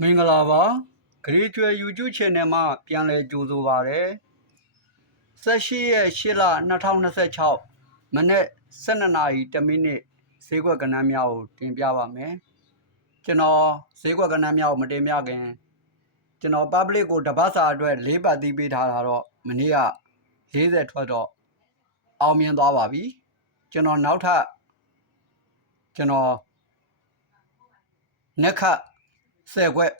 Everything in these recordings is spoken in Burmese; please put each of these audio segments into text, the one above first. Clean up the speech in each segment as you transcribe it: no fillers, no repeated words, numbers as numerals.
မင်္ဂလာပါဂရေကျွယ် YouTube Channel မှာပြန်လည်ကြိုဆိုပါရစေ18ရက်8လ2026မနေ့12နာရီ1မိနစ်ဈေးကွက်ကဏ္ဍများကိုတင်ပြပါမယ်ကျွန်တော်ဈေးကွက်ကဏ္ဍများကိုမတင်ပြခင်ကျွန်တော် public ကိုတပတ်စာအတွက်၄ပတ်သီးပေးထားတာတော့မနေ့က40ထွက်တော့အောင်မြင်သွားပါပြီကျွန်တော်နောက်ထပ်ကျွန်တော်နက်ခတ်10ခွက်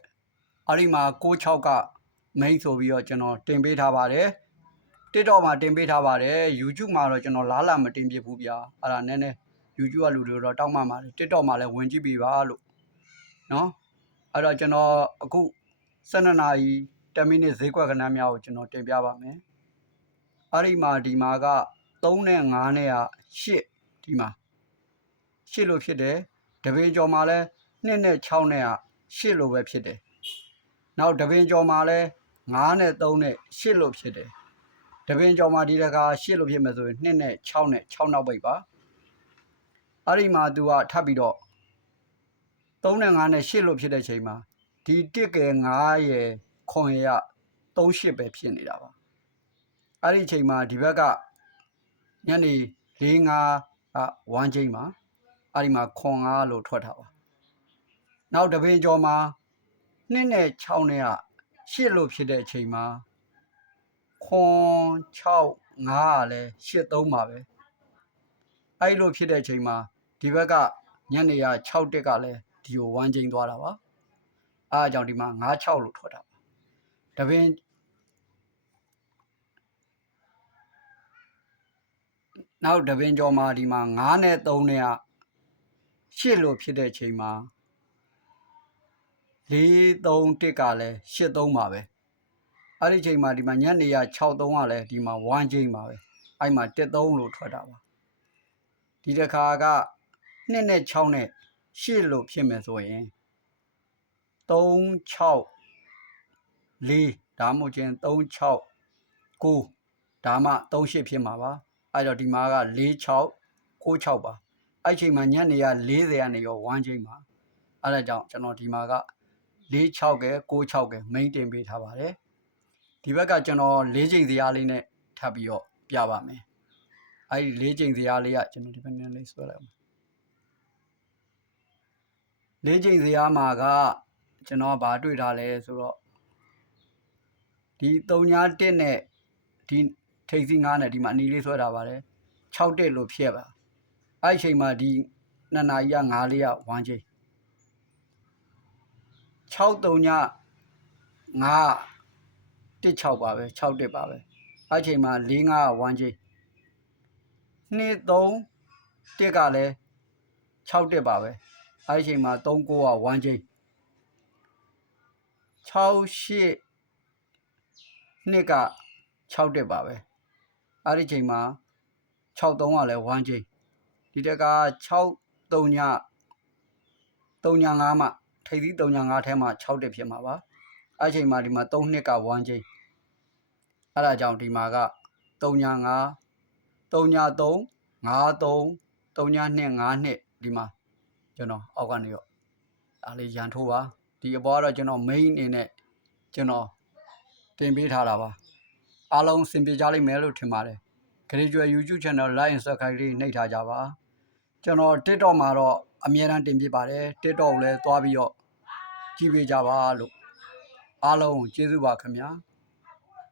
အဲ့ဒီမှာ66က main ဆိုပြီးတော့ကျွန်တော်တင်ပေးထားပါတယ် TikTok မှာတင်ပေးထားပါတယ် YouTube မှာတော့ကျွန်တော်လားလာမတင်ပြဘူးဗျာအဲ့ဒါနည်းနည်း YouTube ကလူတွေတော့တောက်မှပါတယ် TikTok မှာလည်းဝင်ကြည့်ပေးပါလို့နော်အဲ့တော့ကျွန်တော်အခု12နာရီ10မိနစ်ဈေးကွက်ကဏ္ဍများကိုကျွန်တော်တင်ပြပါမယ်အဲ့ဒီမှာက3နဲ့5နဲ့က8ဒီမှာ8လို့ဖြစ်တယ်တပင်ကျော်မှာလဲ2နဲ့6နဲ့က8လို့ပဲဖြစ်တယ်နောက်တပင်ကျော်မှာလဲ9နဲ့3နဲ့8လို့ဖြစ်တယ်တပင်ကျော်မှာဒီတခါ8လို့ဖြစ်မယ်ဆိုရင်2နဲ့6နဲ့6နောက်ပိတ်ပါအဲ့ဒီမှာသူကထပ်ပြီးတော့3နဲ့5နဲ့8လို့ဖြစ်တဲ့ချိန်မှာဒီ1ကဲ9ရယ်ခွန်ရ3 8ပဲဖြစ်နေတာပါအဲ့ဒီချိန်မှာဒီဘက်ကညနေ4 5က1ချိန်မှာအဲ့ဒီမှာခွန်9လို့ထွက်တာပါနောက်တပင်ကျော်မှာ2နဲ့6နဲ့က8လို့ဖြစ်တဲ့အချိန်မှာခွန်6 5ကလည်း8 3ပါပဲအဲ့လိုဖြစ်တဲ့အချိန်မှာဒီဘက်ကညနေရ6တက်ကလည်းဒီကို1ချိန်သွားတာပါအားကြောင့်ဒီမှာ9 6လို့ထွက်တာပါတပင်နောက်တပင်ကျော်မှာဒီမှာ9နဲ့3နဲ့က8လို့ဖြစ်တဲ့အချိန်မှာ4 3 1ကလည်း8 3ပါပဲအဲ့ဒီချိန်မှာဒီမှာညနေရ6 3ကလည်းဒီမှာ1ချိန်ပါပဲအဲ့မှာ1 3လို့ထွက်တာပါဒီတစ်ခါက2နဲ့6နဲ့8လို့ဖြစ်မယ်ဆိုရင်3 6 4ဒါမှမဟုတ်ချင်း3 6 9ဒါမှ3 8ဖြစ်မှာပါအဲ့တော့ဒီမှာက4 6 9 6ပါအဲ့ချိန်မှာညနေရ40ကနေရော1ချိန်ပါအဲ့ဒါကြောင့်ကျွန်တော်ဒီမှာက4 6ကဲ9 6ကဲ main တင်ပေးထားပါတယ်ဒီဘက်ကကျွန်တော်4ချိန်စရာလေးနဲ့ထပ်ပြီးတော့ပြပါမယ်အဲ့ဒီ4ချိန်စရာလေးကကျွန်တော်ဒီဘက်နဲ့လေးဆွဲလိုက်အောင်4ချိန်စရာမှာကကျွန်တော်ဗာတွေ့ထားလဲဆိုတော့ဒီ3ညာ1နဲ့ဒီထိပ်စီ9နဲ့ဒီမှာအနီလေးဆွဲထားပါတယ်6တက်လို့ဖြစ်ပါအဲ့ချိန်မှာဒီ2နာရီက9လေးက1ချိန်6 3ညာ9 1 6ပါပဲ6တက်ပါပဲအဲ့ချိန်မှာ4 5က1ချိန်2 3 1ကလည်း6တက်ပါပဲအဲ့ချိန်မှာ3 9က1ချိန်6 8 2က6တက်ပါပဲအဲ့ဒီချိန်မှာ6 3ကလည်း1ချိန်ဒီတက်က6 3ည3ည5မှထိပ်သီး3ည5ထဲမှာ6တက်ဖြစ်မှာပါအဲ့ချိန်မှာဒီမှာ3 2က1ချိန်အဲ့ဒါကြောင့်ဒီမှာက3ည5 3ည3 5 3 3ည2 5 2ဒီမှာကျွန်တော်အောက်ကနေတော့အားလေးရန်ထိုးပါဒီအပေါ်ကတော့ကျွန်တော် main အနေနဲ့ကျွန်တော်တင်ပေးထားတာပါအားလုံးစင်ပြေကြလိမ့်မယ်လို့ထင်ပါတယ်ဂရေကျွယ် YouTube channel like and subscribe လေးနှိပ်ထားကြပါကျွန်တော် TikTok မှာတော့အမြဲတမ်းတင်ပြပါတယ် TikTok ကိုလည်းသွားပြီးတော့ကြည့်ပေးကြပါလို့အားလုံးကျေးဇူးပါခင်ဗျာ